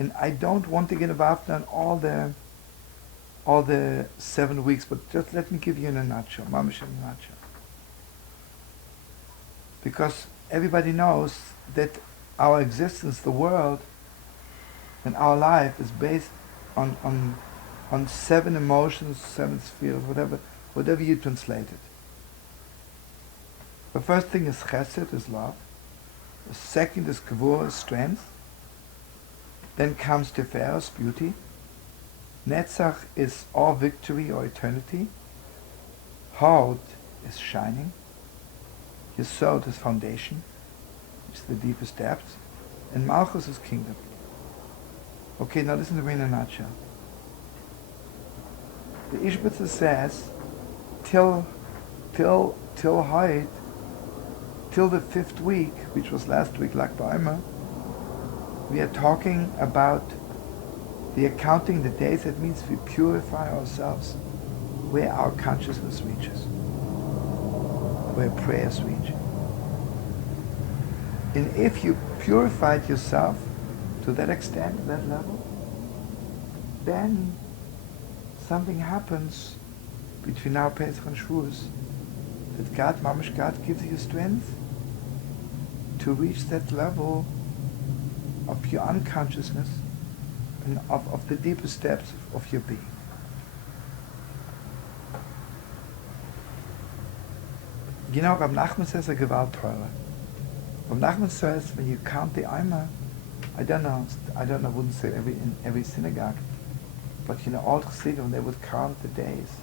And I don't want to get involved in all the 7 weeks, but just let me give you in a nutshell, mamish in a nutshell. Because everybody knows that our existence, the world, and our life is based on 7 emotions, 7 spheres, whatever you translate it. The first thing is chesed, is love. The second is kavur, strength. Then comes tiferes, beauty. Netzach is all victory or eternity. Hod is shining. Yesod is foundation, which is the deepest depth. And Malchus is kingdom. Okay, now listen to me in a nutshell. The Ishbitzer says, till Hoyt, till the 5th week, which was last week, Lag BaOmer, we are talking about the accounting the days. That means we purify ourselves where our consciousness reaches, where prayers reach. And if you purified yourself to that extent, to that level, then something happens between now Pesach and Shavuos, that God gives you strength to reach that level of your unconsciousness and of the deepest depths of your being. You know, Reb Nachman says a gewalt teure. Reb Nachman says when you count the Omer, I wouldn't say in every synagogue, but you know, all Chassidim, they would count the days.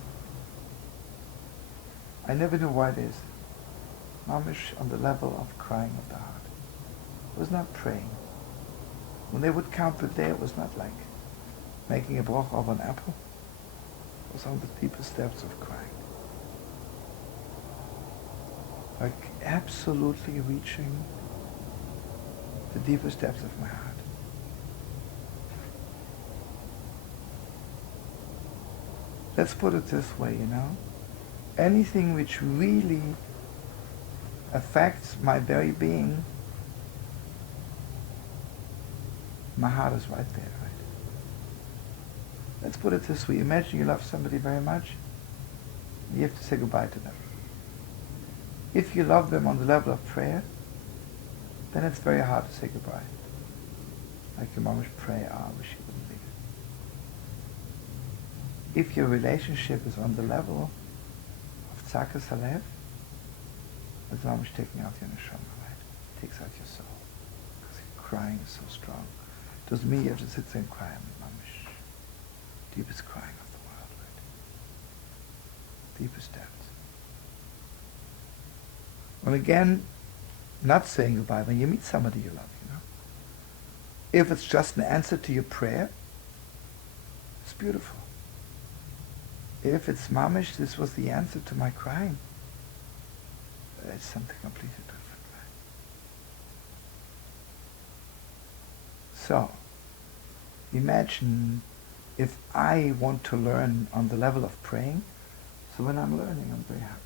I never knew why it is. Mamish on the level of crying of the heart. It was not praying. When they would count the day, it was not like making a broch of an apple. It was on the deepest depths of crying. Like absolutely reaching the deepest depths of my heart. Let's put it this way, you know. Anything which really affects my very being, my heart is right there, right? Let's put it this way. Imagine you love somebody very much. You have to say goodbye to them. If you love them on the level of prayer, then it's very hard to say goodbye. Like your mom would pray, I wish you wouldn't leave. If your relationship is on the level of tzakas halev, it's mamish taking out your neshama, right? It takes out your soul. Because crying is so strong. Doesn't mean you have to sit there and cry. Mamish, deepest crying of the world, right? Deepest depths. Well, again, not saying goodbye when you meet somebody you love, you know. If it's just an answer to your prayer, it's beautiful. If it's mamish, this was the answer to my crying, it's something completely different, right? So, imagine if I want to learn on the level of praying, so when I'm learning, I'm very happy.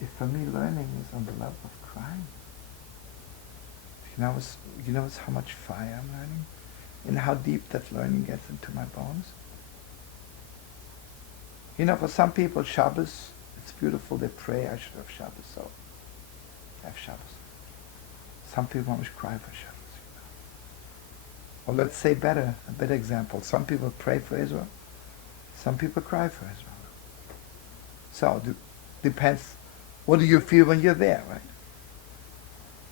If for me learning is on the level of crying, you know how much fire I'm learning, and how deep that learning gets into my bones. You know, for some people, Shabbos, it's beautiful. They pray, I should have Shabbos, so I have Shabbos. Some people must cry for Shabbos. You know. Or let's say a better example. Some people pray for Israel. Some people cry for Israel. So depends. What do you feel when you're there, right?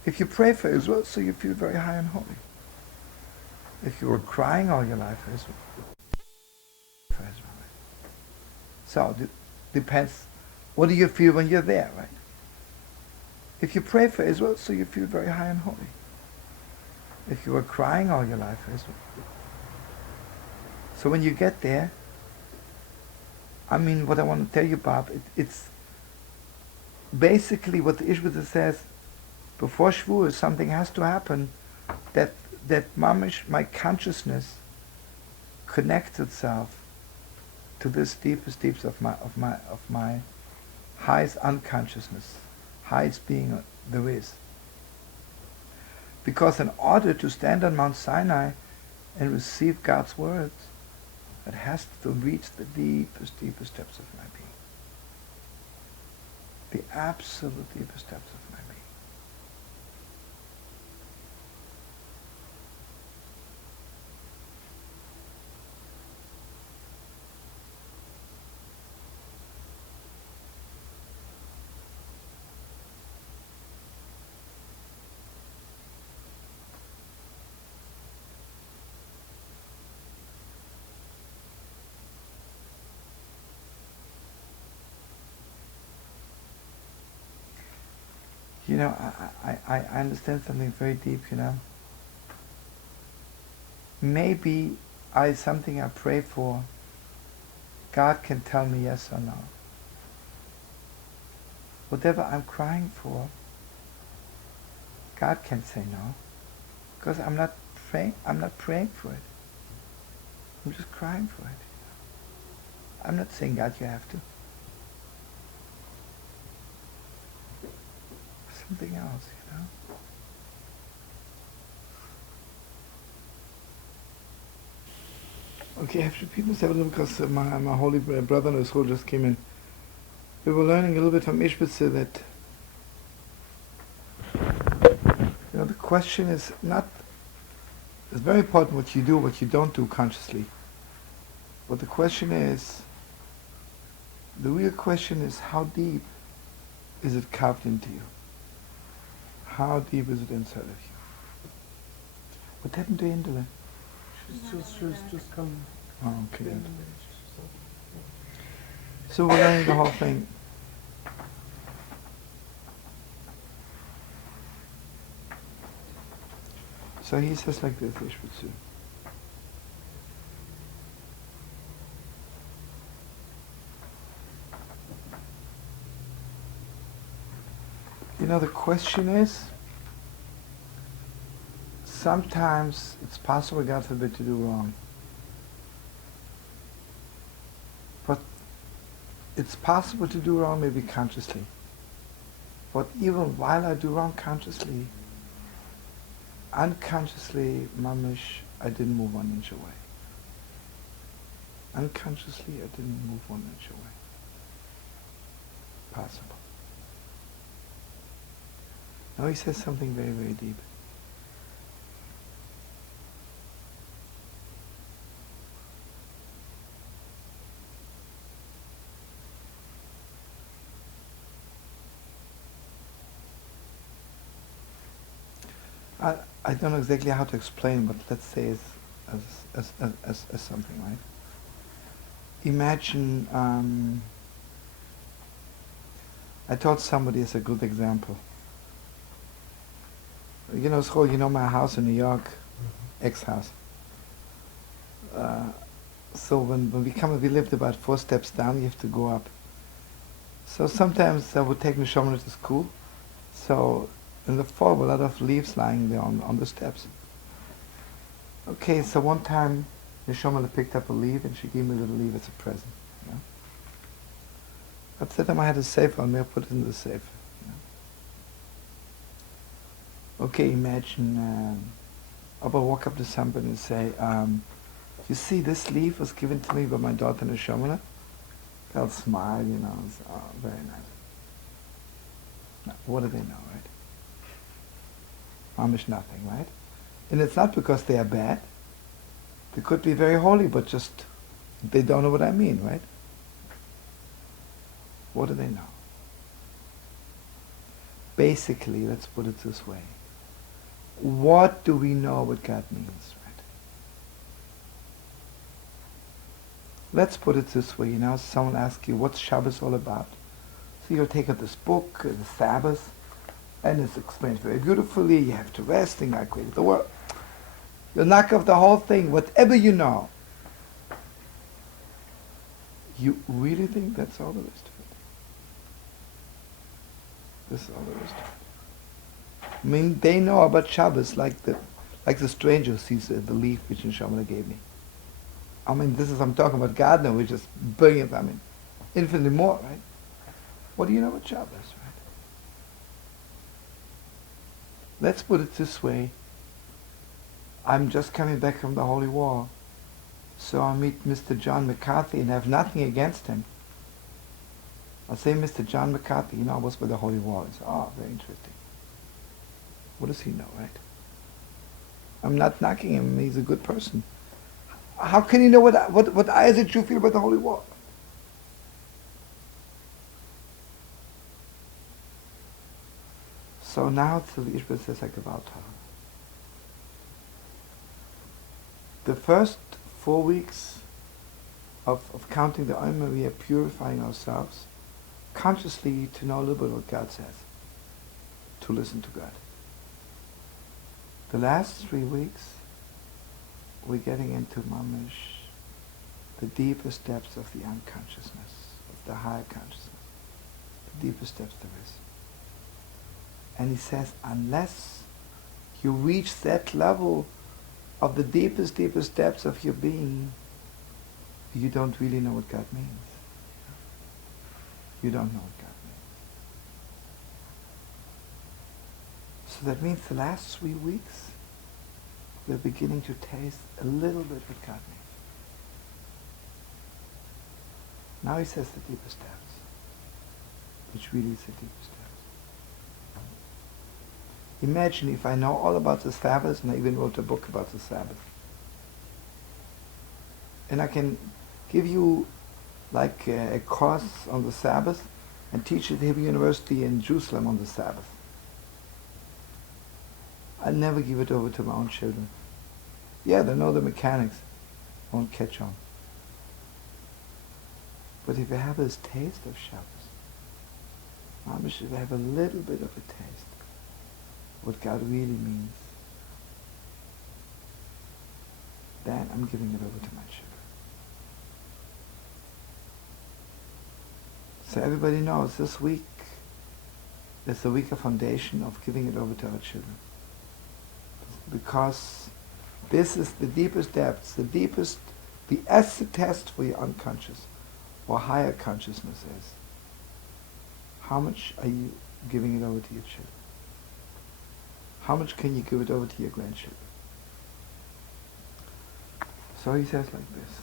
If you pray for Israel, so you feel very high and holy. If you were crying all your life for Israel, right? So depends. What do you feel when you're there, right? If you pray for Israel, so you feel very high and holy. If you were crying all your life for Israel, so when you get there, I mean, what I want to tell you, Bob, it's basically what the Ishbitzer says. Before Shavuos, something has to happen that mamish, my consciousness connects itself to this deepest deeps of my highest unconsciousness, highest being there is. Because in order to stand on Mount Sinai and receive God's words, it has to reach the deepest, deepest depths of my being. The absolute deepest depths of my being. You know, I understand something very deep, you know. Maybe something I pray for, God can tell me yes or no. Whatever I'm crying for, God can say no. Because I'm not praying for it. I'm just crying for it. I'm not saying, God, you have to. Something else, you know. Okay, I have to repeat this a little because my holy brother in the school just came in. We were learning a little bit from Ishbitzer that, you know, the question is not, it's very important what you do, what you don't do consciously. But the question is, the real question is, how deep is it carved into you? How deep is it inside of you? What happened to Indra? She's just come. Oh, okay. Good. So we're learning the whole thing. So he says like this, Ishbitzer. You know, the question is, sometimes it's possible, God forbid, to do wrong. But it's possible to do wrong maybe consciously. But even while I do wrong consciously, unconsciously, mamish, I didn't move 1 inch away. Unconsciously, I didn't move 1 inch away. Possible. Now he says something very, very deep. I don't know exactly how to explain, but let's say as something, right? Imagine, I told somebody as a good example. You know, Schol, you know my house in New York, ex-house. So when we lived about 4 steps down, you have to go up. So sometimes I would take Neshama to school. So in the fall, a lot of leaves lying there on the steps. Okay, so one time Neshama picked up a leaf and she gave me a little leaf as a present. You know? At that time I had a safe on me, I put it in the safe. You know? Okay, imagine I will walk up to somebody and say, you see, this leaf was given to me by my daughter Neshama. They'll smile, you know, and say, oh, very nice. Now, what do they know, right? Amish nothing, right? And it's not because they are bad. They could be very holy, but just, they don't know what I mean, right? What do they know? Basically, let's put it this way. What do we know what God means, right? Let's put it this way, you know, someone asks you, what's Shabbos all about? So you'll take out this book, the Sabbath, and it's explained very beautifully. You have to rest, and God created the world. You'll knock off the whole thing, whatever you know. You really think that's all there is to it? This is all there is to it. I mean, they know about Shabbos like the stranger who sees the leaf which Neshama gave me. I mean, I'm talking about God now, which is brilliant, I mean, infinitely more, right? What do you know about Shabbos, right? Let's put it this way. I'm just coming back from the Holy War. So I meet Mr. John McCarthy and have nothing against him. I say, Mr. John McCarthy, I was with the Holy War. He said, very interesting. What does he know, right? I'm not knocking him. He's a good person. How can he know what I as a Jew feel about the Holy War? So now it's the Ishbitzer Says about her. The first 4 weeks of counting the Omer, we are purifying ourselves consciously to know a little bit what God says, to listen to God. The last 3 weeks, we're getting into mamish, the deepest depths of the unconsciousness, of the higher consciousness, the deepest depths there is. And he says, unless you reach that level of the deepest depths of your being, you don't really know what God means. You don't know what God means. So that means the last 3 weeks, we're beginning to taste a little bit what God means. Now he says the deepest depths, which really is the deepest depths. Imagine if I know all about the Sabbath, and I even wrote a book about the Sabbath. And I can give you like a course on the Sabbath and teach at the Hebrew University in Jerusalem on the Sabbath. I'll never give it over to my own children. Yeah, they know the mechanics, won't catch on. But if you have this taste of Shabbos, if you have a little bit of a taste, what God really means, then I'm giving it over to my children. So everybody knows this week is the week of foundation of giving it over to our children. Because this is the deepest depths, the acid test for your unconscious or higher consciousness is, how much are you giving it over to your children? How much can you give it over to your grandchildren? So he says like this.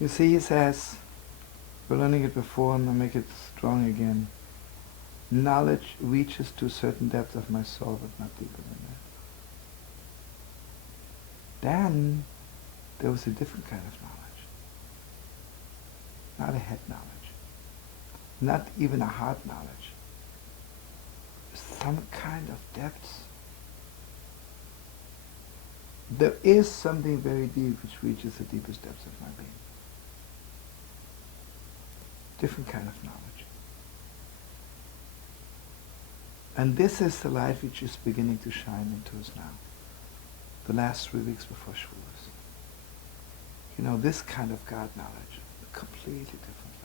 You see, he says, we're learning it before and I'll make it strong again. Knowledge reaches to a certain depth of my soul, but not deeper than that. Then there was a different kind of knowledge. Not a head knowledge. Not even a heart knowledge. Some kind of depths. There is something very deep which reaches the deepest depths of my being. Different kind of knowledge. And this is the light which is beginning to shine into us now. The last 3 weeks before Shavuos. This kind of God knowledge, a completely different